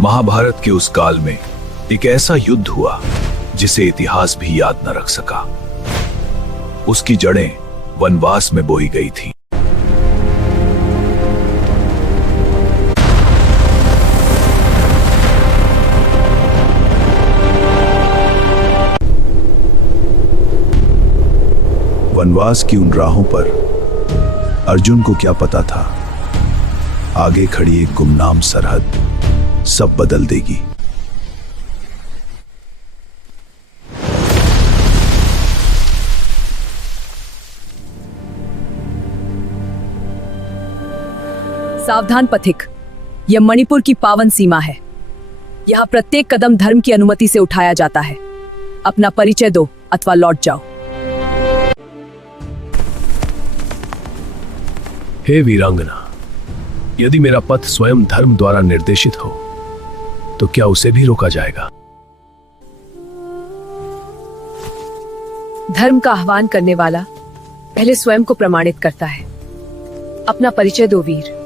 महाभारत के उस काल में एक ऐसा युद्ध हुआ जिसे इतिहास भी याद न रख सका। उसकी जड़ें वनवास में बोई गई थी। वनवास की उन राहों पर अर्जुन को क्या पता था, आगे खड़ी एक गुमनाम सरहद सब बदल देगी। सावधान पथिक, यह मणिपुर की पावन सीमा है। यहाँ प्रत्येक कदम धर्म की अनुमति से उठाया जाता है। अपना परिचय दो अथवा लौट जाओ। हे वीरांगना, यदि मेरा पथ स्वयं धर्म द्वारा निर्देशित हो तो क्या उसे भी रोका जाएगा? धर्म का आह्वान करने वाला पहले स्वयं को प्रमाणित करता है। अपना परिचय दो वीर।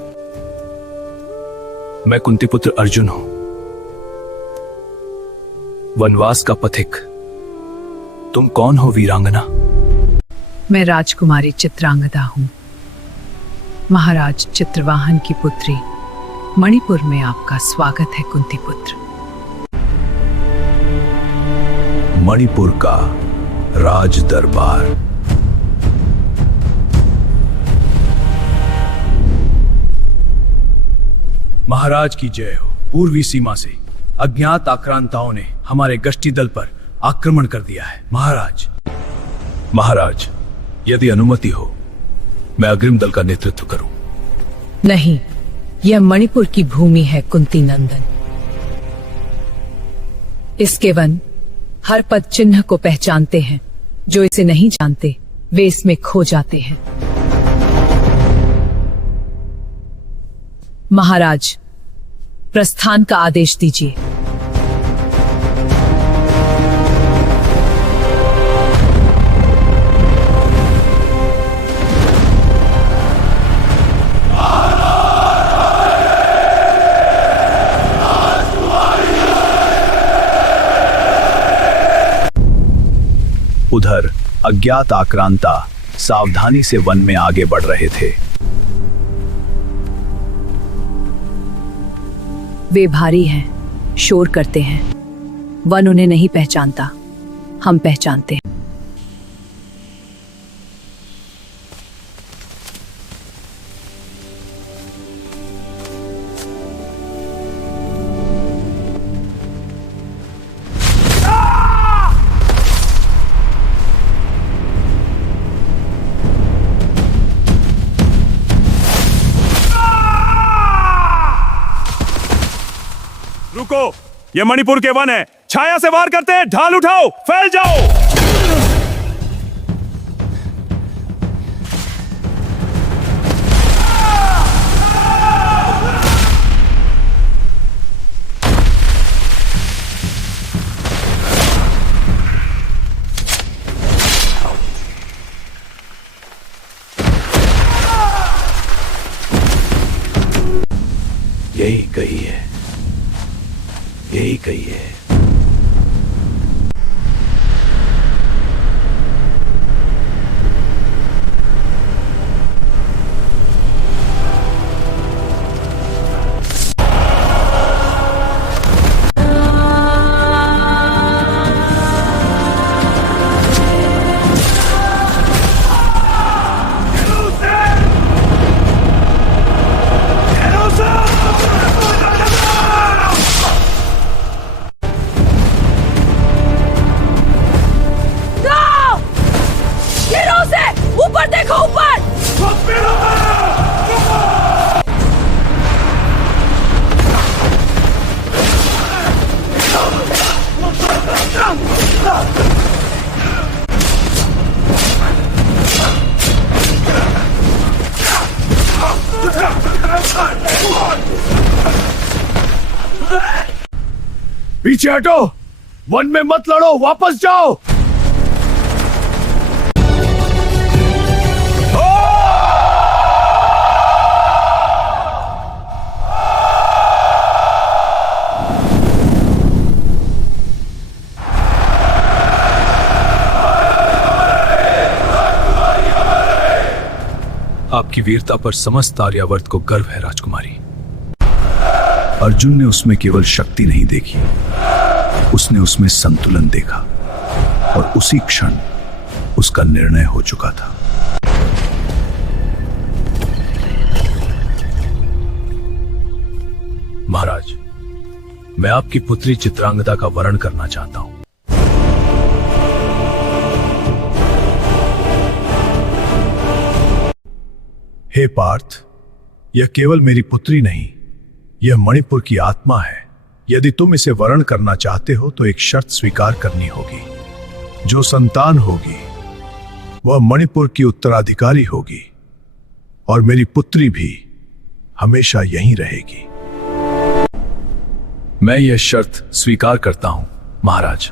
मैं कुंतीपुत्र अर्जुन हूं, वनवास का पथिक। तुम कौन हो वीरांगना? मैं राजकुमारी चित्रांगदा हूं, महाराज चित्रवाहन की पुत्री। मणिपुर में आपका स्वागत है कुंतीपुत्र। मणिपुर का राज दरबार। महाराज की जय हो। पूर्वी सीमा से अज्ञात आक्रांताओं ने हमारे गश्ती दल पर आक्रमण कर दिया है। महाराज, यदि अनुमति हो मैं अग्रिम दल का नेतृत्व करूं। नहीं, यह मणिपुर की भूमि है कुंती नंदन। इसके वन हर पद चिन्ह को पहचानते हैं। जो इसे नहीं जानते वे इसमें खो जाते हैं। महाराज, प्रस्थान का आदेश दीजिए। उधर अज्ञात आक्रांता सावधानी से वन में आगे बढ़ रहे थे। वे भारी हैं, शोर करते हैं। वन उन्हें नहीं पहचानता, हम पहचानते हैं। रुको, ये मणिपुर के वन है। छाया से वार करते हैं। ढाल उठाओ, फैल जाओ। यही कही है, यही कही है। ऊपर देखो, ऊपर। पीछे हटो, वन में मत लड़ो, वापस जाओ। वीरता पर समस्त आर्यावर्त को गर्व है राजकुमारी। अर्जुन ने उसमें केवल शक्ति नहीं देखी, उसने उसमें संतुलन देखा और उसी क्षण उसका निर्णय हो चुका था। महाराज, मैं आपकी पुत्री चित्रांगदा का वर्ण करना चाहता हूं। हे पार्थ, यह केवल मेरी पुत्री नहीं, यह मणिपुर की आत्मा है। यदि तुम इसे वर्ण करना चाहते हो तो एक शर्त स्वीकार करनी होगी। जो संतान होगी वह मणिपुर की उत्तराधिकारी होगी और मेरी पुत्री भी हमेशा यहीं रहेगी। मैं यह शर्त स्वीकार करता हूं महाराज।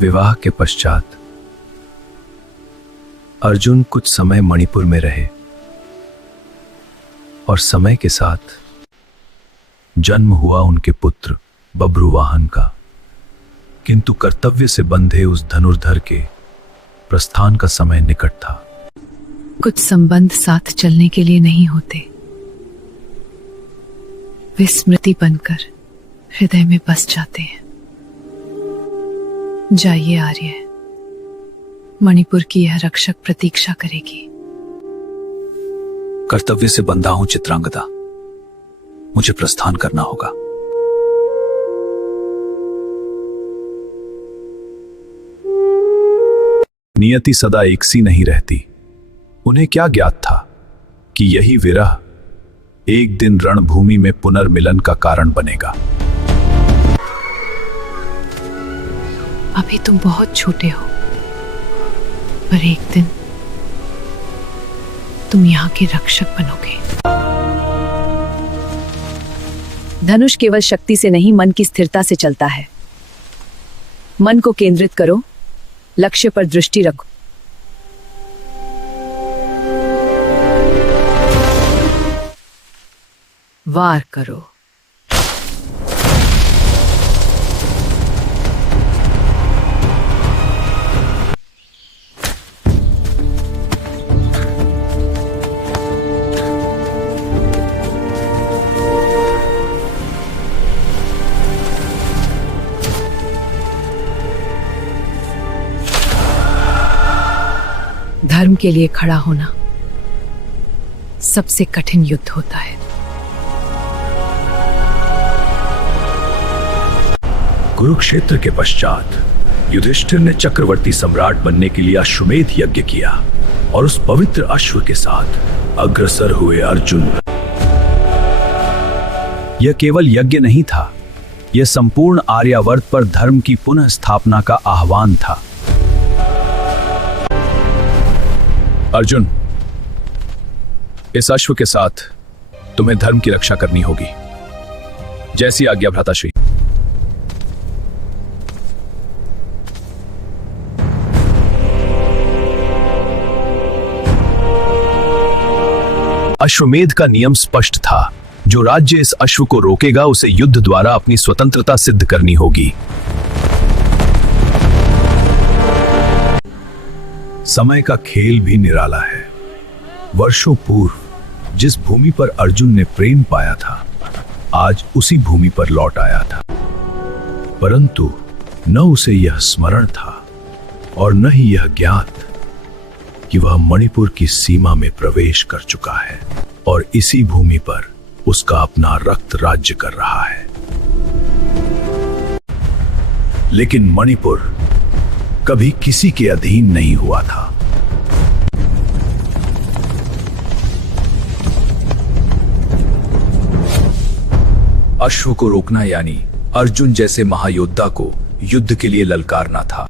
विवाह के पश्चात अर्जुन कुछ समय मणिपुर में रहे और समय के साथ जन्म हुआ उनके पुत्र बब्रुवाहन का। किंतु कर्तव्य से बंधे उस धनुर्धर के प्रस्थान का समय निकट था। कुछ संबंध साथ चलने के लिए नहीं होते, वे स्मृति बनकर हृदय में बस जाते हैं। जाइए आर्य, मणिपुर की यह रक्षक प्रतीक्षा करेगी। कर्तव्य से बंधा हूं चित्रांगदा, मुझे प्रस्थान करना होगा। नियति सदा एक सी नहीं रहती। उन्हें क्या ज्ञात था कि यही विरह एक दिन रणभूमि में पुनर्मिलन का कारण बनेगा। अभी तुम बहुत छोटे हो, पर एक दिन तुम यहाँ के रक्षक बनोगे। धनुष केवल शक्ति से नहीं, मन की स्थिरता से चलता है। मन को केंद्रित करो, लक्ष्य पर दृष्टि रखो। वार करो। धर्म के लिए खड़ा होना सबसे कठिन युद्ध होता है। कुरुक्षेत्र के पश्चात युधिष्ठिर ने चक्रवर्ती सम्राट बनने के लिए अश्वमेध यज्ञ किया और उस पवित्र अश्व के साथ अग्रसर हुए अर्जुन। यह केवल यज्ञ नहीं था, यह संपूर्ण आर्यावर्त पर धर्म की पुनः स्थापना का आह्वान था। अर्जुन, इस अश्व के साथ तुम्हें धर्म की रक्षा करनी होगी। जैसी आज्ञा भ्राताश्री। अश्वमेध का नियम स्पष्ट था, जो राज्य इस अश्व को रोकेगा उसे युद्ध द्वारा अपनी स्वतंत्रता सिद्ध करनी होगी। समय का खेल भी निराला है। वर्षों पूर्व जिस भूमि पर अर्जुन ने प्रेम पाया था, आज उसी भूमि पर लौट आया था। परंतु न उसे यह स्मरण था और न ही यह ज्ञात कि वह मणिपुर की सीमा में प्रवेश कर चुका है और इसी भूमि पर उसका अपना रक्त राज्य कर रहा है। लेकिन मणिपुर कभी किसी के अधीन नहीं हुआ था। अश्व को रोकना यानी अर्जुन जैसे महायोद्धा को युद्ध के लिए ललकारना था।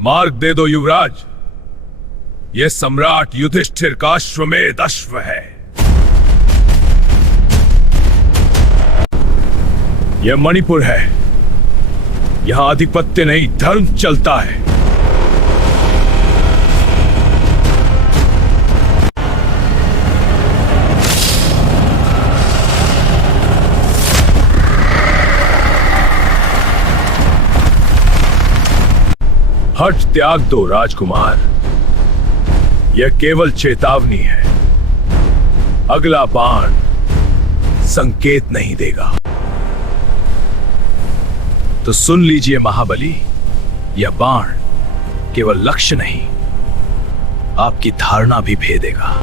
मार्ग दे दो युवराज, यह सम्राट युधिष्ठिर का अश्वमेध अश्व है। यह मणिपुर है, यहां आधिपत्य नहीं धर्म चलता है। हठ त्याग दो राजकुमार, यह केवल चेतावनी है। अगला बाण संकेत नहीं देगा। तो सुन लीजिए महाबली, यह बाण केवल लक्ष्य नहीं, आपकी धारणा भी भेदेगा।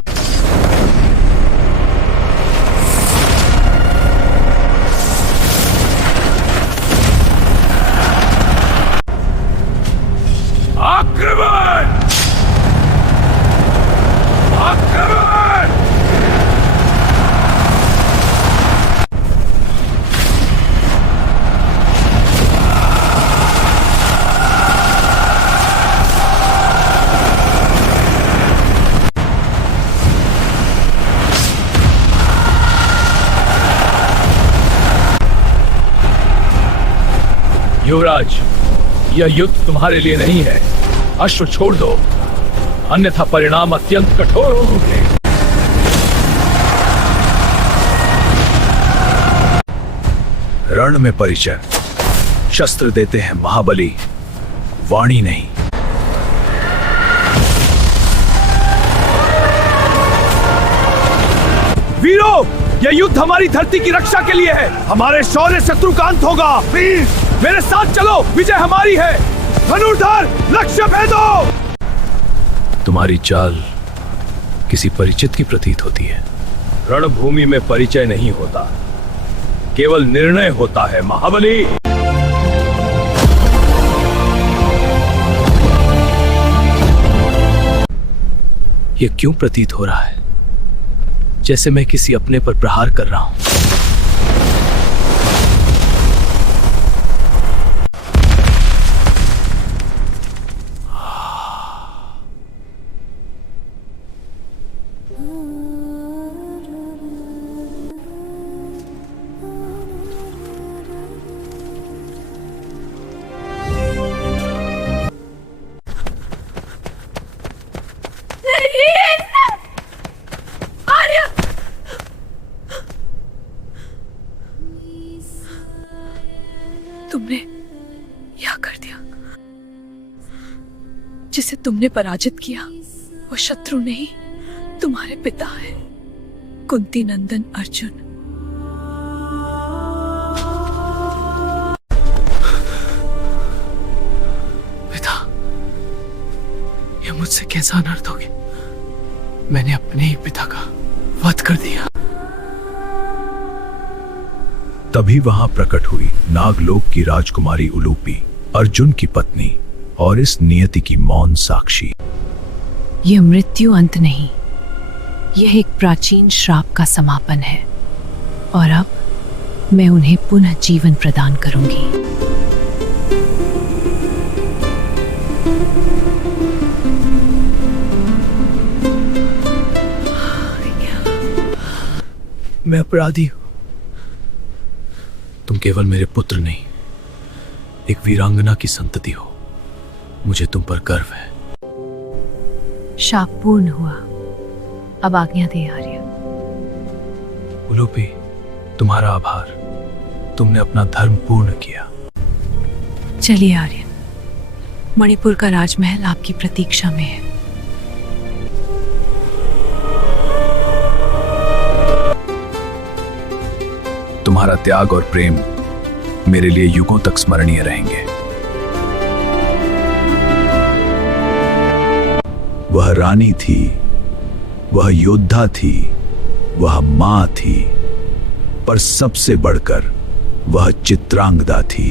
आक्रमण! आक्रमण! युवराज, यह युद्ध तुम्हारे लिए नहीं है। अश्व छोड़ दो, अन्यथा परिणाम अत्यंत कठोर होंगे। रण में परिचय, शस्त्र देते हैं महाबली, वाणी नहीं। वीरों, यह युद्ध हमारी धरती की रक्षा के लिए है। हमारे शौर्य शत्रु का अंत होगा। वीर, मेरे साथ चलो, विजय हमारी है। धनुर्धर, लक्ष्य भेदो। तुम्हारी चाल किसी परिचित की प्रतीत होती है। रणभूमि में परिचय नहीं होता, केवल निर्णय होता है महाबली। यह क्यों प्रतीत हो रहा है जैसे मैं किसी अपने पर प्रहार कर रहा हूं? तुमने क्या कर दिया? जिसे तुमने पराजित किया वो शत्रु नहीं, तुम्हारे पिता है, कुंती नंदन अर्जुन। पिता, यह मुझसे कैसा अनर्थ हो गया? मैंने अपने ही पिता का वध कर दिया। तभी वहां प्रकट हुई नागलोक की राजकुमारी उलूपी, अर्जुन की पत्नी और इस नियति की मौन साक्षी। यह मृत्यु अंत नहीं, यह एक प्राचीन श्राप का समापन है, और अब मैं उन्हें पुनः जीवन प्रदान करूंगी। मैं अपराधी हूं। तुम केवल मेरे पुत्र नहीं, एक वीरांगना की संतति हो। मुझे तुम पर गर्व है। शाप पूर्ण हुआ, अब आज्ञा दे आर्य। उलूपी, तुम्हारा आभार, तुमने अपना धर्म पूर्ण किया। चलिए आर्य, मणिपुर का राजमहल आपकी प्रतीक्षा में है। तुम्हारा त्याग और प्रेम मेरे लिए युगों तक स्मरणीय रहेंगे। वह रानी थी, वह योद्धा थी, वह मां थी, पर सबसे बढ़कर वह चित्रांगदा थी।